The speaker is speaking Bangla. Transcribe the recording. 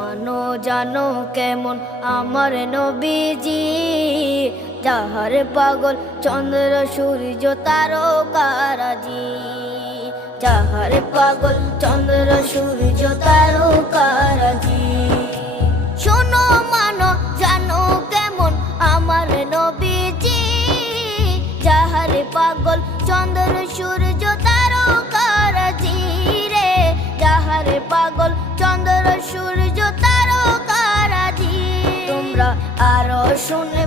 মানো জানো কেমন আমার নবীজি, যাহার পাগল চন্দ্র সূর্য তারকারাজি, যাহার পাগল চন্দ্র সূর্য তারকারাজি। শোনো মানো জানো কেমন আমার নবীজি, যাহার পাগল চন্দ্র সূর্য তারকারাজি রে, যাহার পাগল চন্দ্র সূর্য তারকারাজি। তোমরা আরো শুনে